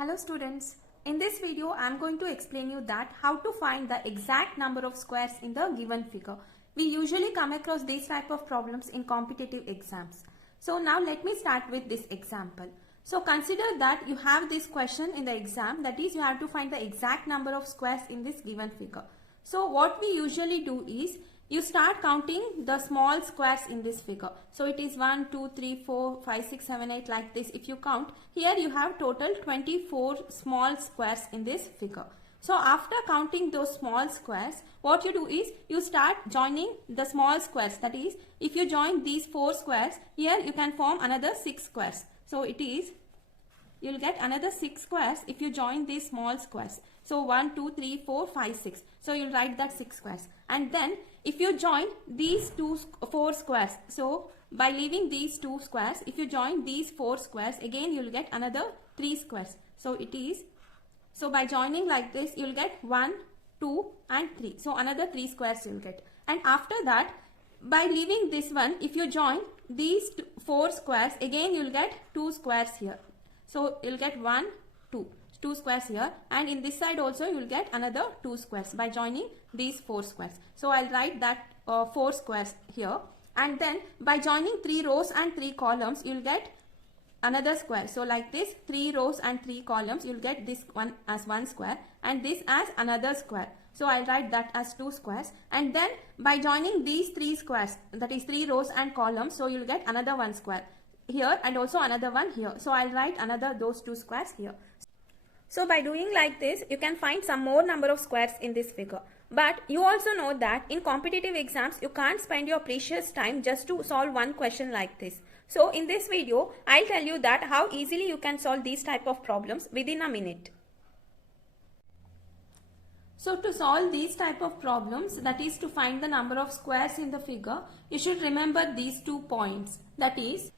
Hello students, in this video I am going to explain you that how to find the exact number of squares in the given figure. We usually come across these type of problems in competitive exams. So now let me start with this example. So consider that you have this question in the exam, that is you have to find the exact number of squares in this given figure. So what we usually do is you start counting the small squares in this figure. So it is 1, 2, 3, 4, 5, 6, 7, 8 like this. If you count, here you have total 24 small squares in this figure. So after counting those small squares, what you do is you start joining the small squares. That is, if you join these 4 squares, here you can form another 6 squares. So it is, you will get another 6 squares if you join these small squares. So 1, 2, 3, 4, 5, 6. So you will write that 6 squares. And then if you join these 4 squares, so by leaving these 2 squares, if you join these 4 squares, again you will get another 3 squares. So it is, so by joining like this, you will get 1, 2 and 3. So another 3 squares you will get. And after that, by leaving this one, if you join these 4 squares, again you will get 2 squares here. So you will get 1, 2 squares here, and in this side also you will get another 2 squares by joining these 4 squares. So I'll write that 4 squares here, and then by joining 3 rows and 3 columns you will get another square. So like this, 3 rows and 3 columns, you will get this one as 1 square and this as another square. So I'll write that as 2 squares, and then by joining these 3 squares, that is 3 rows and columns, so you will get another 1 square here and also another one here. So I'll write another those 2 squares here. So by doing like this, you can find some more number of squares in this figure. But you also know that in competitive exams, you can't spend your precious time just to solve one question like this. So in this video, I'll tell you that how easily you can solve these type of problems within a minute. So to solve these type of problems, that is to find the number of squares in the figure, you should remember these 2 points. That is,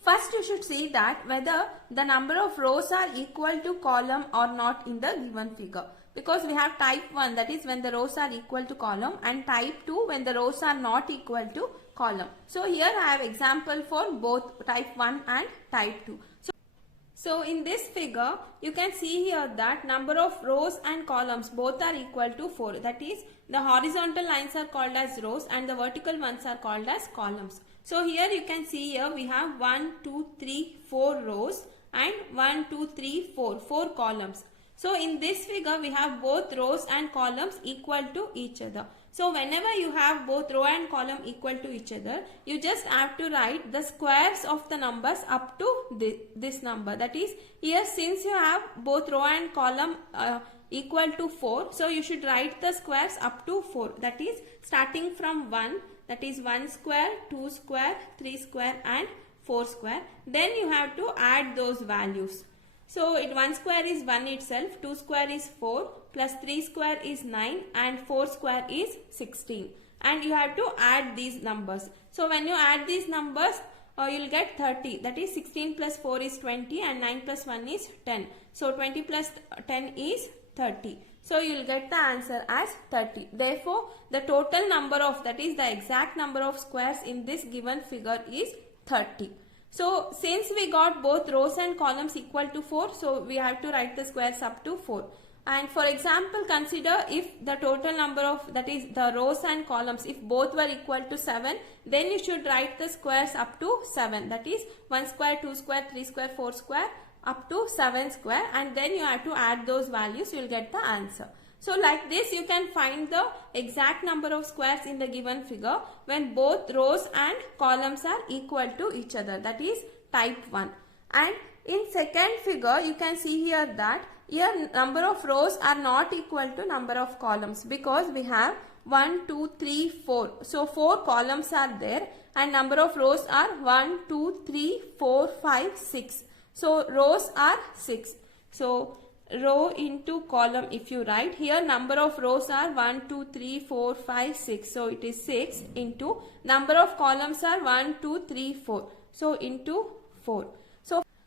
first you should see that whether the number of rows are equal to column or not in the given figure. Because we have type 1, that is when the rows are equal to column, and type 2 when the rows are not equal to column. So here I have example for both type 1 and type 2. So in this figure, you can see here that number of rows and columns both are equal to 4. That is, the horizontal lines are called as rows and the vertical ones are called as columns. So here you can see here we have 1, 2, 3, 4 rows and 1, 2, 3, 4 columns. So in this figure we have both rows and columns equal to each other. So whenever you have both row and column equal to each other, you just have to write the squares of the numbers up to this number. That is, here since you have both row and column equal to 4, so you should write the squares up to 4. That is, starting from 1, that is 1 square, 2 square, 3 square and 4 square. Then you have to add those values. So 1 square is 1 itself, 2 square is 4, plus 3 square is 9 and 4 square is 16. And you have to add these numbers. So when you add these numbers, you will get 30. That is 16 plus 4 is 20 and 9 plus 1 is 10. So 20 plus 10 is 30. So you will get the answer as 30. Therefore, the total number of, that is the exact number of squares in this given figure is 30. So since we got both rows and columns equal to 4, so we have to write the squares up to 4. And for example, consider if the total number of, that is the rows and columns, if both were equal to 7, then you should write the squares up to 7. That is 1 square, 2 square, 3 square, 4 square up to 7 square, and then you have to add those values, you will get the answer. So like this you can find the exact number of squares in the given figure when both rows and columns are equal to each other. That is type 1. And in second figure you can see here that here number of rows are not equal to number of columns, because we have 1, 2, 3, 4. So 4 columns are there and number of rows are 1, 2, 3, 4, 5, 6. So rows are 6. So row into column, if you write here, number of rows are 1, 2, 3, 4, 5, 6. So it is 6 into number of columns are 1, 2, 3, 4. So into 4.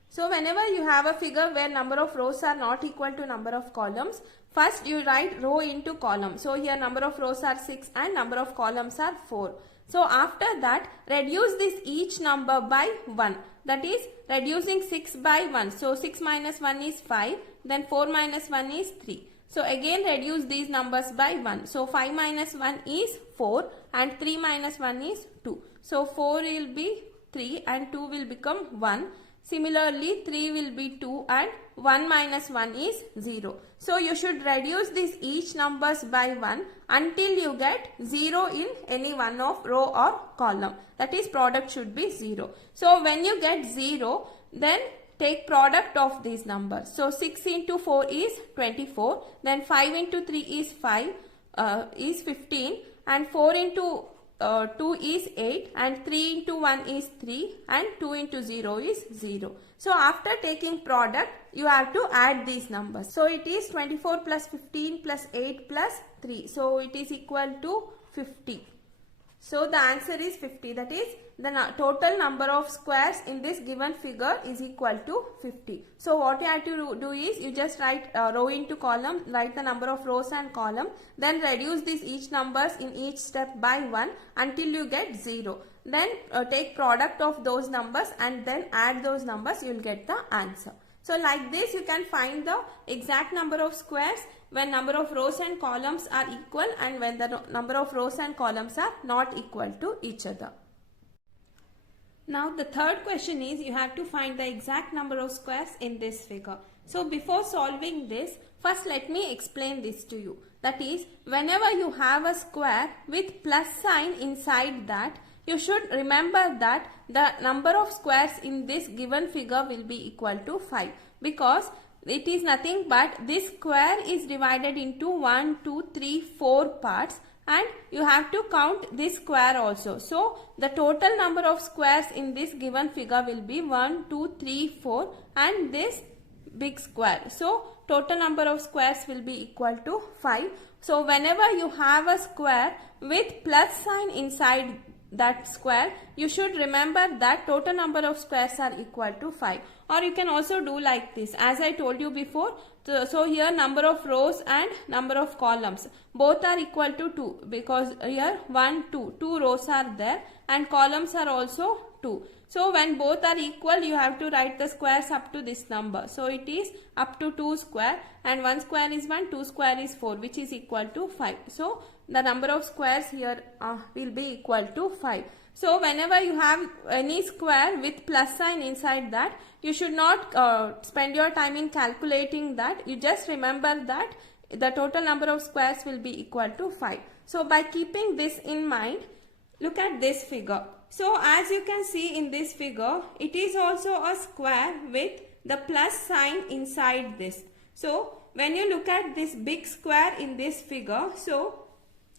So whenever you have a figure where number of rows are not equal to number of columns, first you write row into column. So here number of rows are 6 and number of columns are 4. So after that, reduce this each number by 1. that is reducing 6 by 1. So 6 minus 1 is 5, then 4 minus 1 is 3. So again reduce these numbers by 1. So 5 minus 1 is 4 and 3 minus 1 is 2. So 4 will be 3 and 2 will become 1. Similarly 3 will be 2 and 1 minus 1 is 0. So you should reduce these each numbers by 1 until you get 0 in any one of row or column. That is product should be 0. So when you get 0, then take product of these numbers. So 6 into 4 is 24. Then 5 into 3 is 15 and 4 into 2 is 8 and 3 into 1 is 3 and 2 into 0 is 0. So after taking product, you have to add these numbers. So it is 24 plus 15 plus 8 plus 3. So it is equal to 50. So the answer is 50. That is the total number of squares in this given figure is equal to 50. So what you have to do is you just write row into column, write the number of rows and column, then reduce these each numbers in each step by 1 until you get 0. Then take product of those numbers and then add those numbers, you will get the answer. So like this you can find the exact number of squares when number of rows and columns are equal and when the number of rows and columns are not equal to each other. Now the third question is you have to find the exact number of squares in this figure. So before solving this, first let me explain this to you. That is, whenever you have a square with plus sign inside that, you should remember that the number of squares in this given figure will be equal to 5 because it is nothing but this square is divided into 1, 2, 3, 4 parts and you have to count this square also. So the total number of squares in this given figure will be 1, 2, 3, 4 and this big square. So total number of squares will be equal to 5. So whenever you have a square with plus sign inside that square, you should remember that total number of squares are equal to 5. Or you can also do like this, as I told you before. So here number of rows and number of columns both are equal to 2 because here 1, 2 rows are there and columns are also 2. So when both are equal, you have to write the squares up to this number. So it is up to 2 square and 1 square is 1, 2 square is 4, which is equal to 5. So the number of squares here will be equal to 5. So whenever you have any square with plus sign inside that, you should not spend your time in calculating that. You just remember that the total number of squares will be equal to 5. So by keeping this in mind, look at this figure. So as you can see in this figure, it is also a square with the plus sign inside this. So when you look at this big square in this figure, so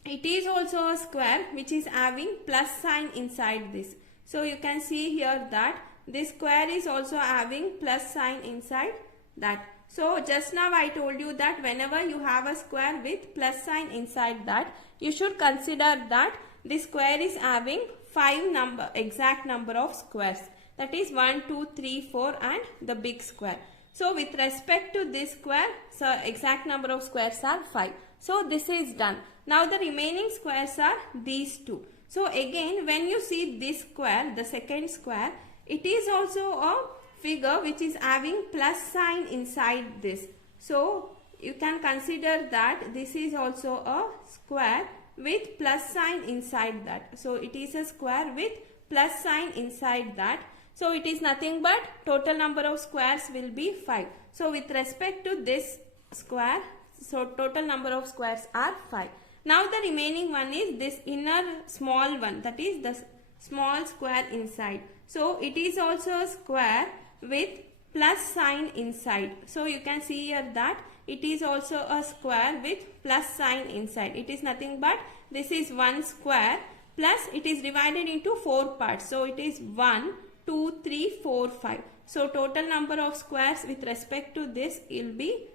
it is also a square which is having plus sign inside this. So you can see here that this square is also having plus sign inside that. So just now I told you that whenever you have a square with plus sign inside that, you should consider that this square is having 5 exact number of squares. That is 1, 2, 3, 4 and the big square. So with respect to this square, so exact number of squares are 5. So this is done. Now the remaining squares are these two. So again when you see this square, the second square, it is also a figure which is having plus sign inside this. So you can consider that this is also a square with plus sign inside that. So it is a square with plus sign inside that. So it is nothing but total number of squares will be 5. So with respect to this square, so total number of squares are 5. Now the remaining one is this inner small one, that is the small square inside. So it is also a square with plus sign inside. So you can see here that it is also a square with plus sign inside. It is nothing but this is one square plus it is divided into 4 parts. So it is 1, 2, 3, 4, 5. So total number of squares with respect to this will be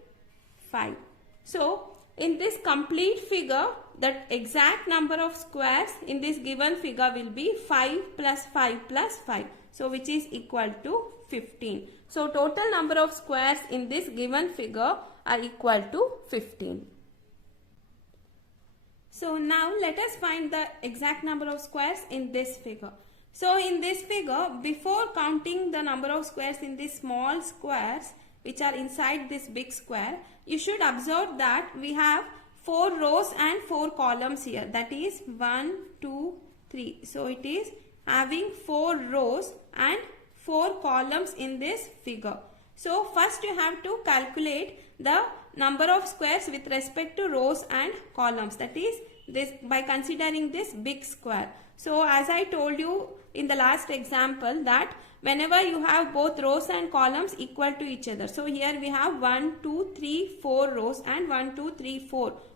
5. So in this complete figure, the exact number of squares in this given figure will be 5 plus 5 plus 5. So which is equal to 15. So total number of squares in this given figure are equal to 15. So now let us find the exact number of squares in this figure. So in this figure, before counting the number of squares in these small squares which are inside this big square, you should observe that we have 4 rows and 4 columns here. That is 1, 2, 3. So it is having 4 rows and 4 columns in this figure. So first you have to calculate the number of squares with respect to rows and columns. That is this by considering this big square. So as I told you in the last example that whenever you have both rows and columns equal to each other. So here we have 1, 2, 3, 4 rows and 1, 2, 3,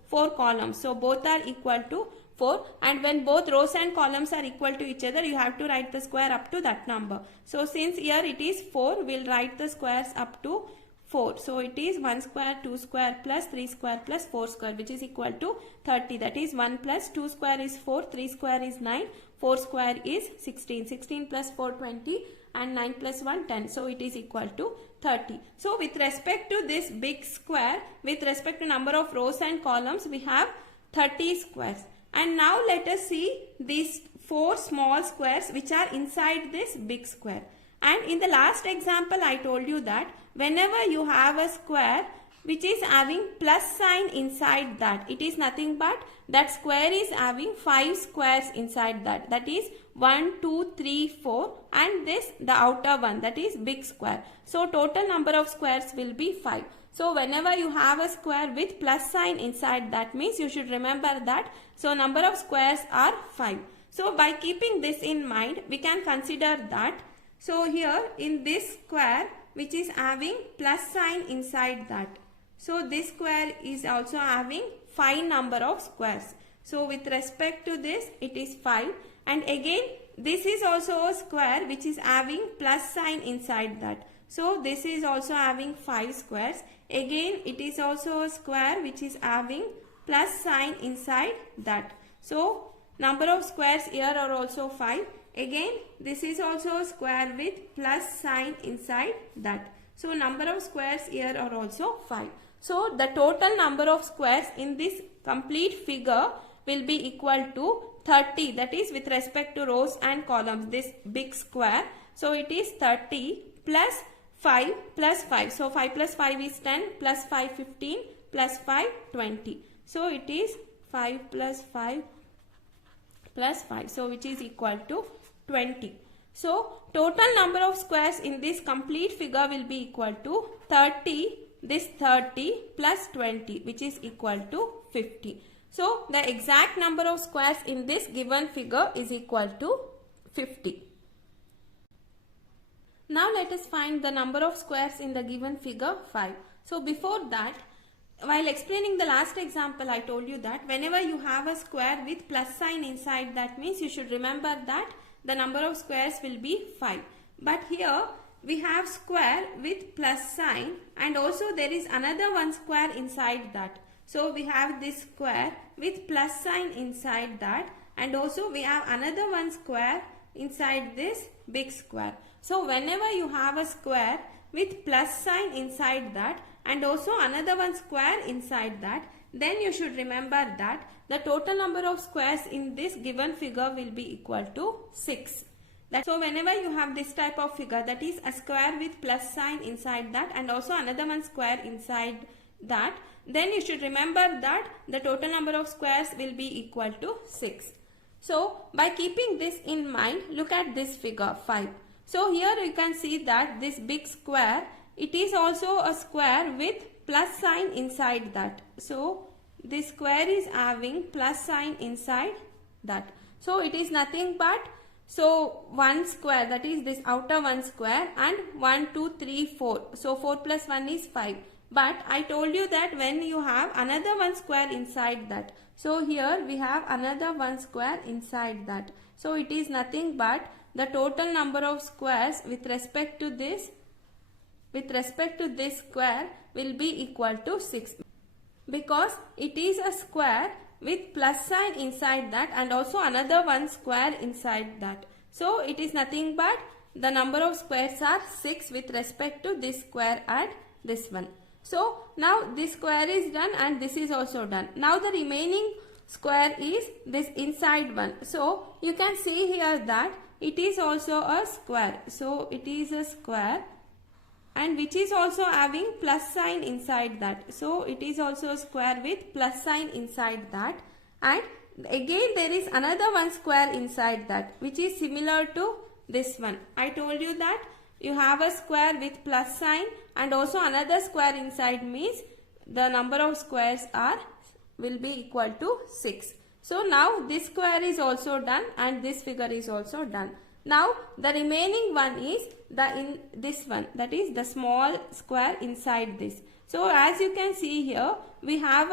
4 columns. So both are equal to 4, and when both rows and columns are equal to each other, you have to write the square up to that number. So since here it is 4, we'll write the squares up to 4. So it is 1 square, 2 square plus 3 square plus 4 square, which is equal to 30. That is 1 plus 2 square is 4, 3 square is 9, 4 square is 16. 16 plus 4, 20, and 9 plus 1, 10. So it is equal to 30. So with respect to this big square, with respect to number of rows and columns, we have 30 squares. And now let us see these 4 small squares which are inside this big square. And in the last example, I told you that whenever you have a square which is having plus sign inside that, it is nothing but that square is having 5 squares inside that. That is 1, 2, 3, 4, and this the outer one, that is big square. So total number of squares will be 5. So whenever you have a square with plus sign inside, that means you should remember that. So number of squares are 5. So by keeping this in mind, we can consider that. So here in this square which is having plus sign inside that. So this square is also having 5 number of squares. So with respect to this, it is 5. And again, this is also a square which is having plus sign inside that. So this is also having 5 squares. Again, it is also a square which is having plus sign inside that. So number of squares here are also 5. Again, this is also a square with plus sign inside that. So number of squares here are also 5. So the total number of squares in this complete figure will be equal to 30. That is with respect to rows and columns, this big square. So it is 30 plus 5 plus 5. So 5 plus 5 is 10, plus 5 15, plus 5 20. So it is 5 plus 5 plus 5. So which is equal to 20. So total number of squares in this complete figure will be equal to 30, this 30 plus 20, which is equal to 50. So the exact number of squares in this given figure is equal to 50. Now let us find the number of squares in the given figure 5. So before that, while explaining the last example, I told you that whenever you have a square with plus sign inside, that means you should remember that the number of squares will be 5. But here we have square with plus sign, and also there is another one square inside that. So we have this square with plus sign inside that, and also we have another one square inside this big square. So whenever you have a square with plus sign inside that and also another one square inside that, then you should remember that the total number of squares in this given figure will be equal to 6. So whenever you have this type of figure, that is a square with plus sign inside that and also another one square inside that, then you should remember that the total number of squares will be equal to 6. So by keeping this in mind, look at this figure 5. So here you can see that this big square, it is also a square with plus sign inside that. So this square is having plus sign inside that. So it is nothing but one square, that is this outer one square, and 1, 2, 3, 4. So 4 plus 1 is 5. But I told you that when you have another one square inside that. So here we have another one square inside that. So it is nothing but the total number of squares with respect to this square will be equal to 6. Because it is a square with plus sign inside that and also another one square inside that. So it is nothing but the number of squares are 6 with respect to this square and this one. So now this square is done and this is also done. Now the remaining square is this inside one. So you can see here that it is also a square. So it is a square, and which is also having plus sign inside that. So it is also a square with plus sign inside that. And again there is another one square inside that, which is similar to this one. I told you that you have a square with plus sign and also another square inside, means the number of squares will be equal to 6. So now this square is also done and this figure is also done. Now the remaining one is this one, that is the small square inside this. So as you can see here, we have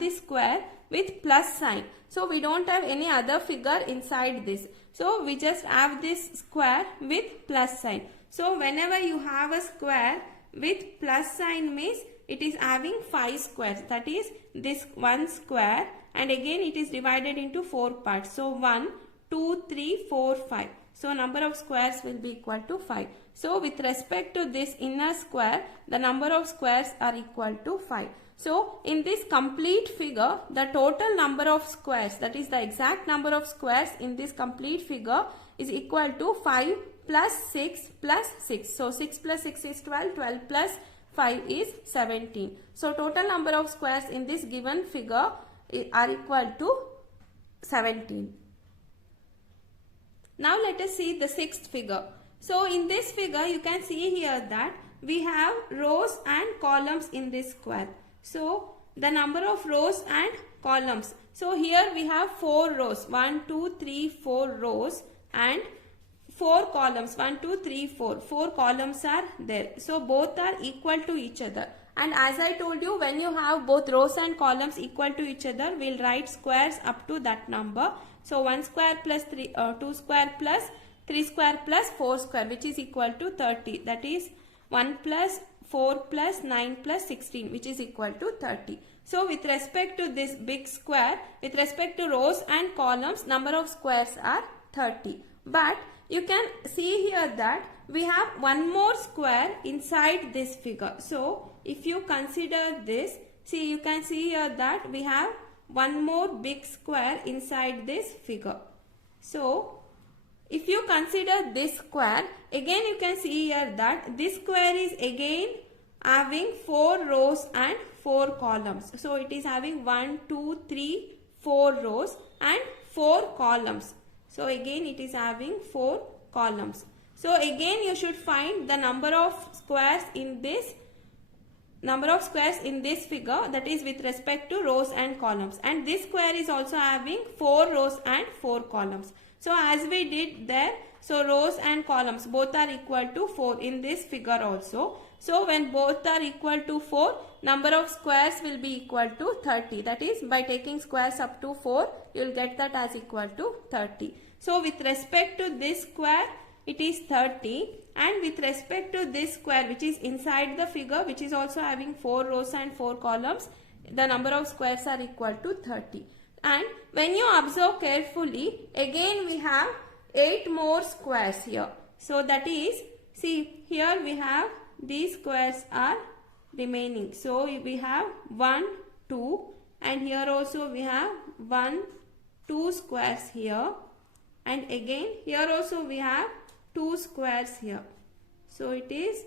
this square with plus sign. So we don't have any other figure inside this. So we just have this square with plus sign. So whenever you have a square with plus sign, means it is having 5 squares. That is this one square, and again it is divided into 4 parts. So 1, 2, 3, 4, 5. So number of squares will be equal to 5. So with respect to this inner square, the number of squares are equal to 5. So in this complete figure, the total number of squares, that is the exact number of squares in this complete figure, is equal to 5 plus 6 plus 6. So 6 plus 6 is 12, 12 plus 5 is 17. So total number of squares in this given figure are equal to 17. Now let us see the sixth figure. So in this figure you can see here that we have rows and columns in this square. So the number of rows and columns. So here we have 4 rows. 1, 2, 3, 4 rows and 4 columns. 1, 2, 3, 4. 4 columns are there. So both are equal to each other. And as I told you, when you have both rows and columns equal to each other, we'll write squares up to that number. So 1 square plus 2 square plus 3 square plus 4 square, which is equal to 30. That is 1 plus 4 plus 9 plus 16, which is equal to 30. So with respect to this big square, with respect to rows and columns, number of squares are 30. But you can see here that we have one more square inside this figure. So if you consider this, see, you can see here that we have one more big square inside this figure. So if you consider this square, again you can see here that this square is again having 4 rows and 4 columns. So it is having 1, 2, 3, 4 rows and 4 columns. So again it is having 4 columns. So again you should find the number of squares in this figure, that is with respect to rows and columns. And this square is also having 4 rows and 4 columns. So as we did there, so rows and columns both are equal to 4 in this figure also. So when both are equal to 4, number of squares will be equal to 30. That is, by taking squares up to 4, you will get that as equal to 30. So with respect to this square, it is 30, and with respect to this square which is inside the figure, which is also having 4 rows and 4 columns, the number of squares are equal to 30. And when you observe carefully, again we have 8 more squares here. So that is, see, here we have these squares are remaining. So we have 1, 2, and here also we have 1, 2 squares here, and again here also we have 2 squares here. So it is,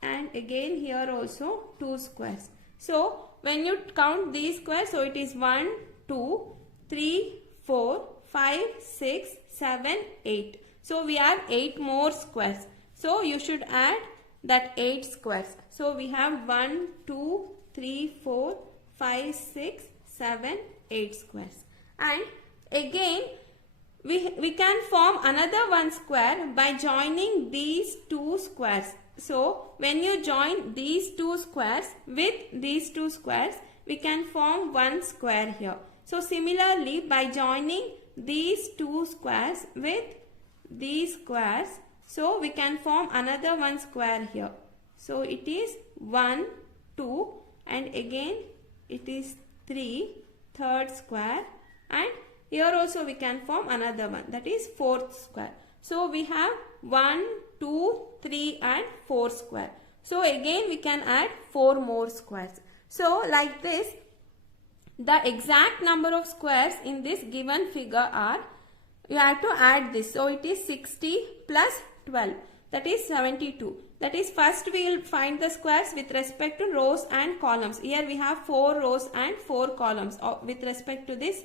and again here also 2 squares. So when you count these squares, so it is 1, 2, 3, 4, 5, 6, 7, 8. So we have 8 more squares. So you should add that 8 squares. So we have 1, 2, 3, 4, 5, 6, 7, 8 squares. And again we can form another one square by joining these 2 squares. So when you join these 2 squares with these 2 squares, we can form one square here. So similarly, by joining these 2 squares with these squares, so we can form another one square here. So it is 1, 2, and again it is 3, third square, and here also we can form another one, that is 4th square. So we have 1, 2, 3 and 4 square. So again we can add 4 more squares. So like this, the exact number of squares in this given figure are, you have to add this. So it is 60 plus 12, that is 72. That is, first we will find the squares with respect to rows and columns. Here we have 4 rows and 4 columns with respect to this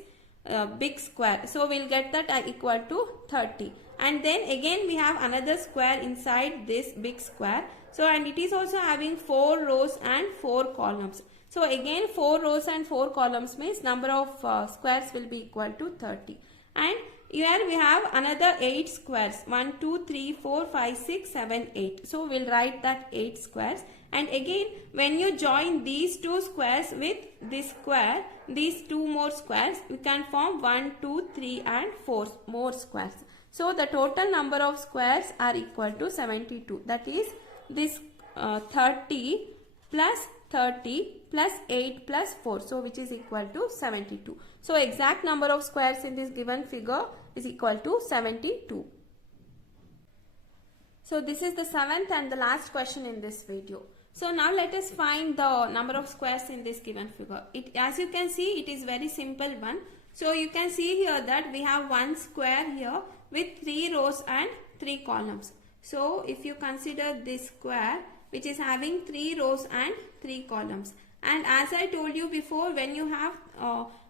big square. So we will get that equal to 30. And then again we have another square inside this big square. So, and it is also having 4 rows and 4 columns. So again 4 rows and 4 columns means number of squares will be equal to 30. And here we have another 8 squares. 1, 2, 3, 4, 5, 6, 7, 8. So we'll write that 8 squares. And again, when you join these 2 squares with this square, these 2 more squares, we can form 1, 2, 3 and 4 more squares. So the total number of squares are equal to 72. That is, this 30 plus 30 plus 8 plus 4. So which is equal to 72. So exact number of squares in this given figure is equal to 72. So this is the 7th and the last question in this video. So now let us find the number of squares in this given figure. As you can see, it is very simple one. So you can see here that we have one square here with 3 rows and 3 columns. So if you consider this square which is having 3 rows and 3 columns. And as I told you before, when you have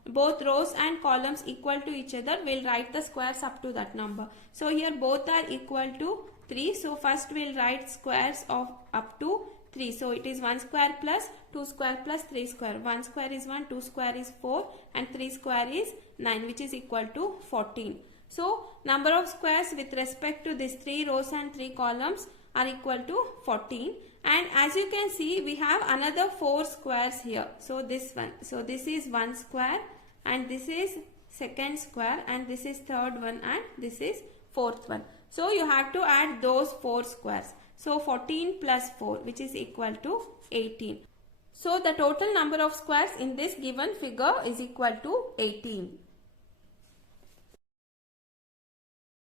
both rows and columns equal to each other, we'll write the squares up to that number. So here both are equal to 3. So first we'll write squares of up to 3. So it is 1 square plus 2 square plus 3 square. 1 square is 1, 2 square is 4 and 3 square is 9, which is equal to 14. So number of squares with respect to these 3 rows and 3 columns are equal to 14. And as you can see, we have another 4 squares here. So this one. So this is 1 square and this is second square and this is third one and this is fourth one. So you have to add those 4 squares. So 14 plus 4, which is equal to 18. So the total number of squares in this given figure is equal to 18.